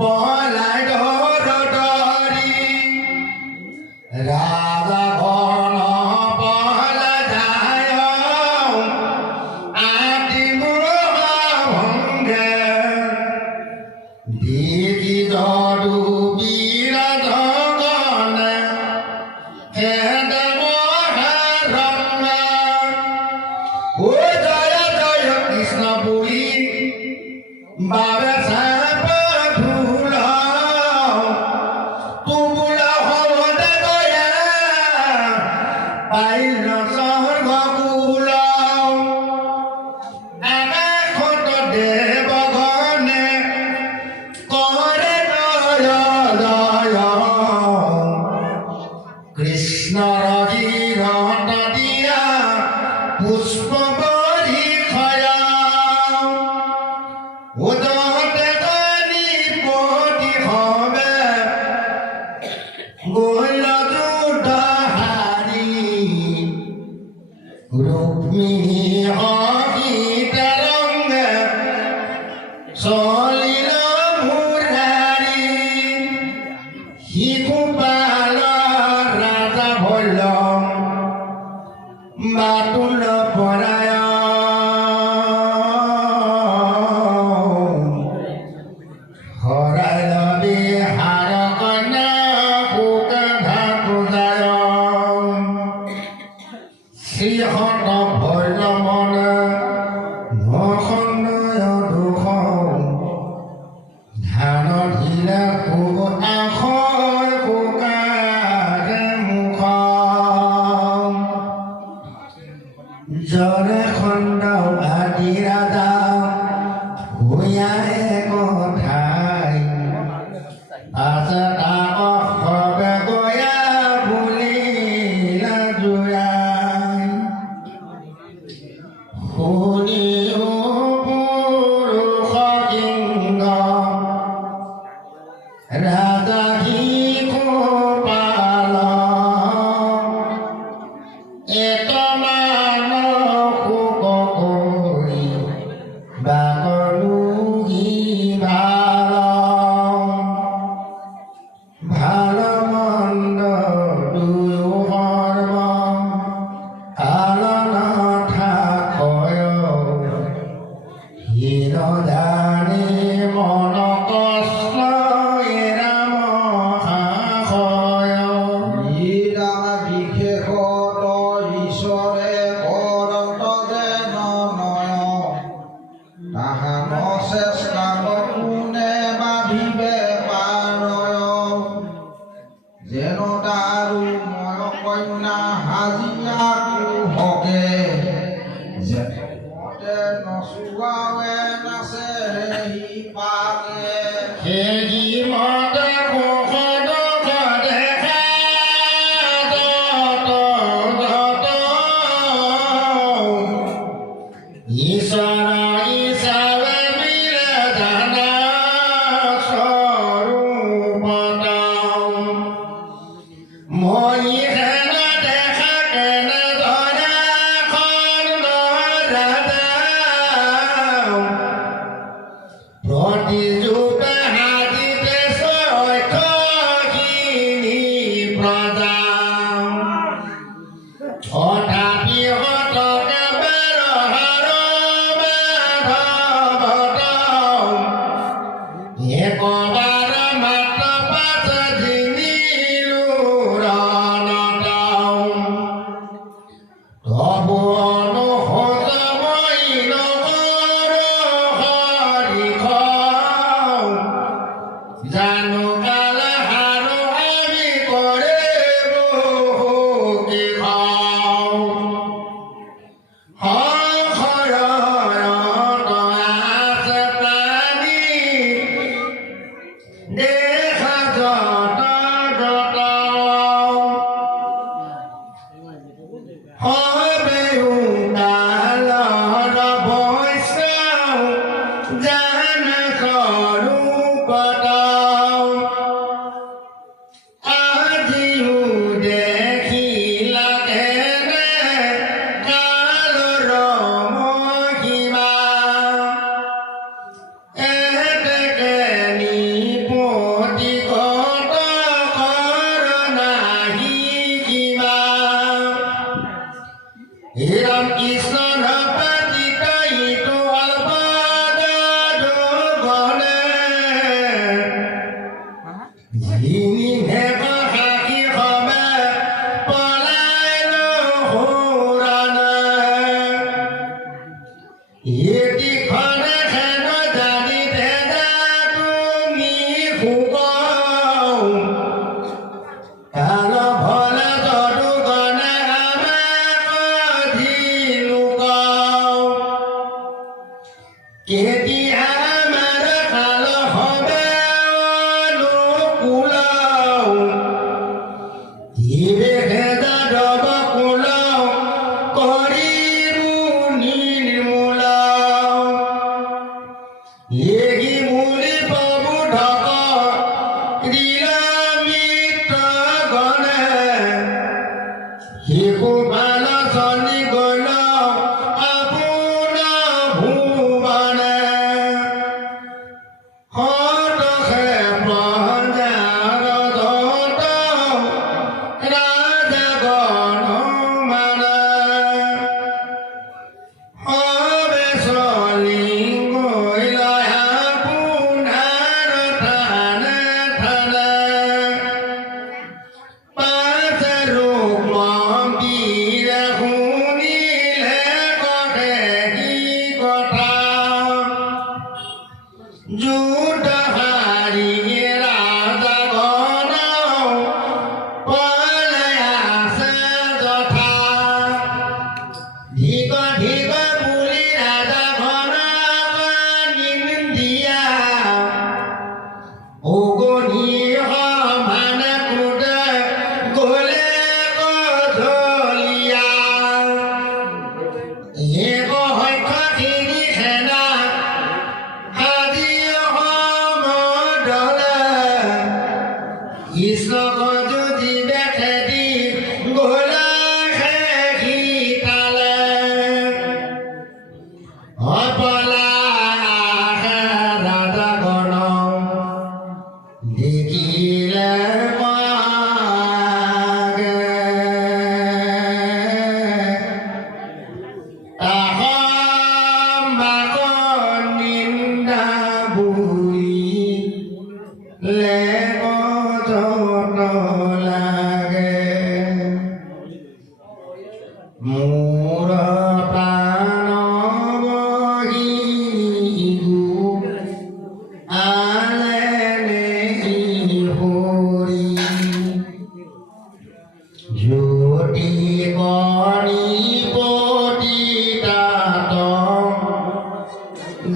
পলাই দরদরি রাজা ঘন পলা যায় আদি ভঙ্গে দিদি দরু বিরাজ গণে হেদ মহারঙ্গা ও জয় জয় কৃষ্ণ পুরী বাবে সাপ ধুল তুমুলা হলদ গয়া পাইল স্বর্গকুল আকাশত দেবগণে করে জয় কৃষ্ণ রহিরত দিয়া পুষ্প বরিখয়া উদতে গণিপতি হবে গোল দুধারি রুক্মিণী হরিতরঙ্গে সলিল মুরারি শিশুপাল রাজা ভৈল বাতুল পরায় হরাইল বিহার কন্যা কুকধা পূজায় শ্রীহত ভৈল মন নখণ্ডয় দুখ ধান ঢিলা খুব আখয় কুকাৰে মুখ জৰে খণ্ডাও আদি ৰাজা ভূঞাই কথাই আছে তাক হবে গয়া বুলিলা জোৰাই শুনিও পুৰুষ সিংহ ৰাজা শিশুপাল এতমান শোক কৰি বাকলুহি ভাল ভাল মন্দ দুয়ো সৰ্ব আলন থাকয় হীন জানি মন কষ্ট এৰাম সাহয় ইৰাম বিশেষত ঈশ্বৰে কৰত যেন নয় তাহান চেষ্টাত কোনে বাধিবে পাৰয় যেন তাৰো ময় কন্যা হাজিয়াকো হকে যেতে নচুৱাৱে নাচে সি পাগে হেৰি মতে মুখত দেখা ঈশ্বৰ হিচাপে মিলে জানা স্বৰূপত মই হেন দেখা কেনে ধৰা খণ্ড ৰাজা প্ৰতিযুগে হাজিতে সৈকখিনি প্ৰজা তথাপি হতকে বেৰহাৰ মাধৱত একবাৰ মাত্ৰ পাছ জিনিলো ৰণত তবু অনুশোচ মই নকৰো হৰিষ জানো কাল হাৰো আমি কৰে বহু কি দেখা যত যত হবে উন্দালৰ বৈষ্ণৱ জান স্বৰূপত আজিও দেখিলা কেনে কালৰ মহিমা এতেকে নিপু ডলে কৃষ্ণক যদি দেখে দি গোলা খেখি তালে অপলা রাজা গণ দেখিলে মাগে তাহমাগন নিন্দা বুলি লেব যত লাগে মোৰ প্ৰাণ বহিগু আলে নেই হৰি জ্যোতি কণী পতিতাত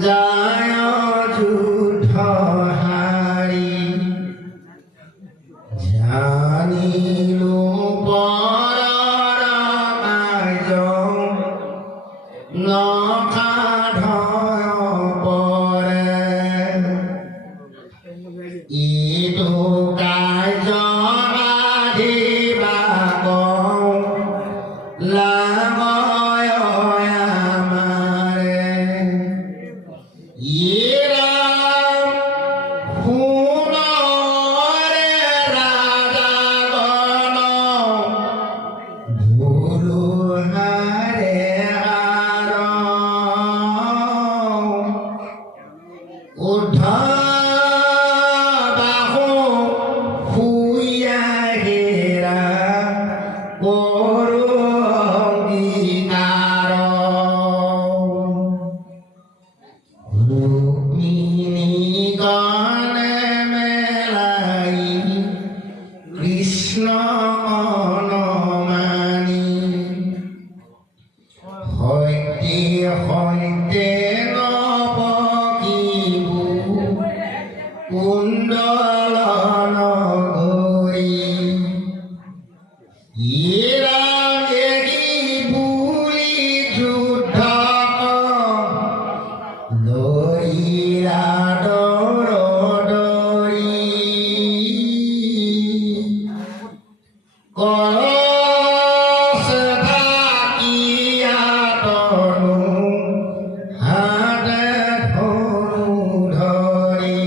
যায় যুদ্ধ হাৰি জানিলো পৰৰ কাৰ্য নসাধয় পৰে ইটো কাৰ্য আধিবাক লাগয় আমাৰে ইৰাম সোণৰে ৰাজাগণ ভুলুহাৰে হাৰ উদ্ধবাহু শুইয়া হেৰা কৰো অংগীকাৰ ৰুক্মিণী গণে মেলাই কৃষ্ণ মানি সৈতে সৈতে নবকিবু কুণ্ডলন গৈ ইৰাগেগি বুলি যুদ্ধ লৰিলা দৰদৰি কৰছ থাকিয়াতনো হাতে ধৰো ধৰি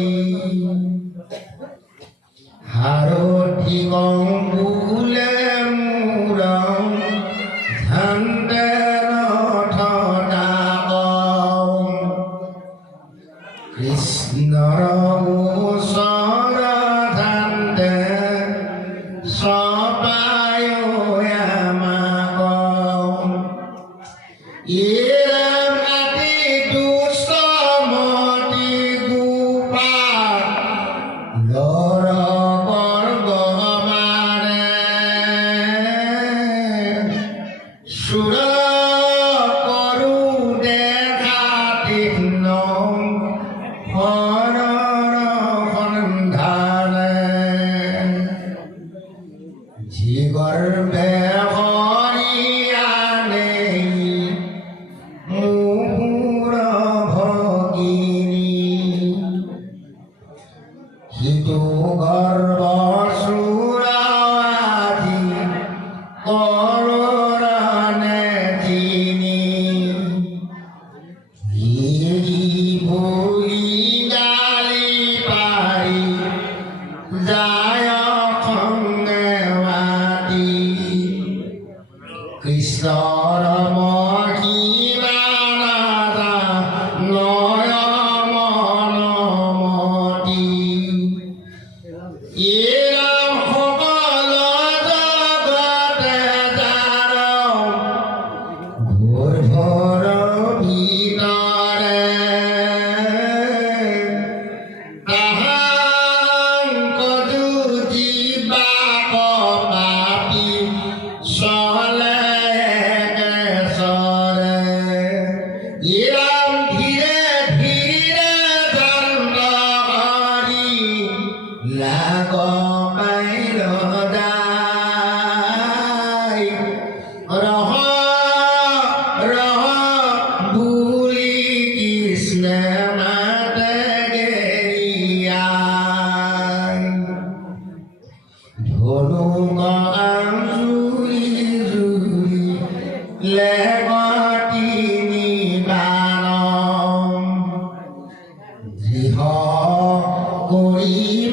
হাৰথি গম্বুলে মূৰম ধান্তে ৰথ ডাক কৃষ্ণৰ ওচৰ ধান্তে চপায় আমাক ইৰাম আতি দুষ্টমতি গোপাল লৰ বৰ্গ মাৰে সুৰ কৰো দেখা তীক্ষ্ণ হৰৰ সন্ধানে জীগৰ্ভে হৰিয়ানে মুহুৰ ভগিনী হিতু গৰ্ভ সুৰাধি কৰৰণে তিনি হিৰি ভুলি গালি পাৰি যায় খংগে মাতি কৃষ্ণৰ মহিমা নাজা নয় মনমতি ইৰাম সকল জগতে যাৰ গৰ্ভৰ ভিতৰে তাহাংক যুজিবা পাপী চলে Krishna Mata Geriya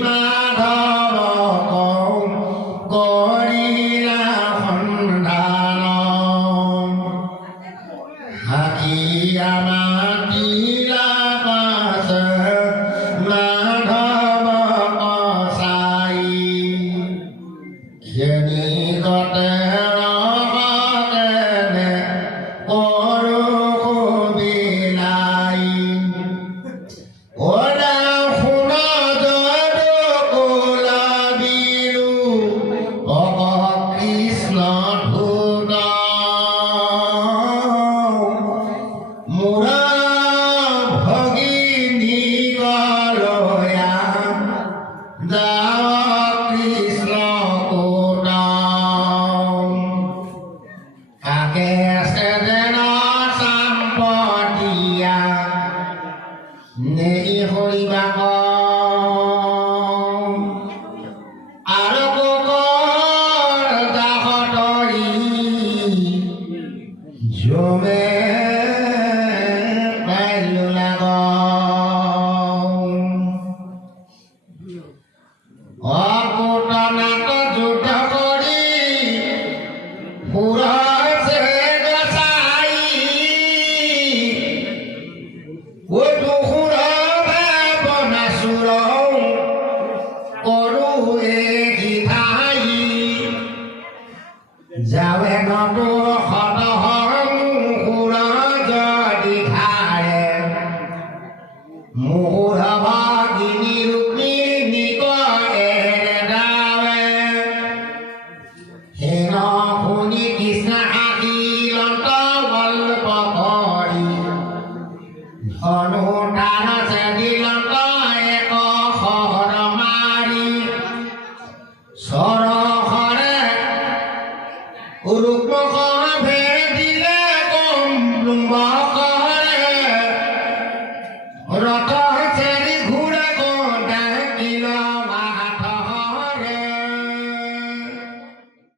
মাধৱ কওঁ কৰিলা সন্ধান হাকিয়া মাতিলা পাছ মাধৱ কচাই খেনি কতে ৰহতেনে কৰো সুবিলাই ওলা শুনা যদু কোলা বিৰু ভগত কৃষ্ণ ধূত মোৰা ভগিনী গলয়া যাওঁ কৃষ্ণ কোট কাকে সেজেন চাম্পতিয়া নেই হৰিবাক আৰু কোকৰ দাসতৰি জমে পাইলো লাগ অকুট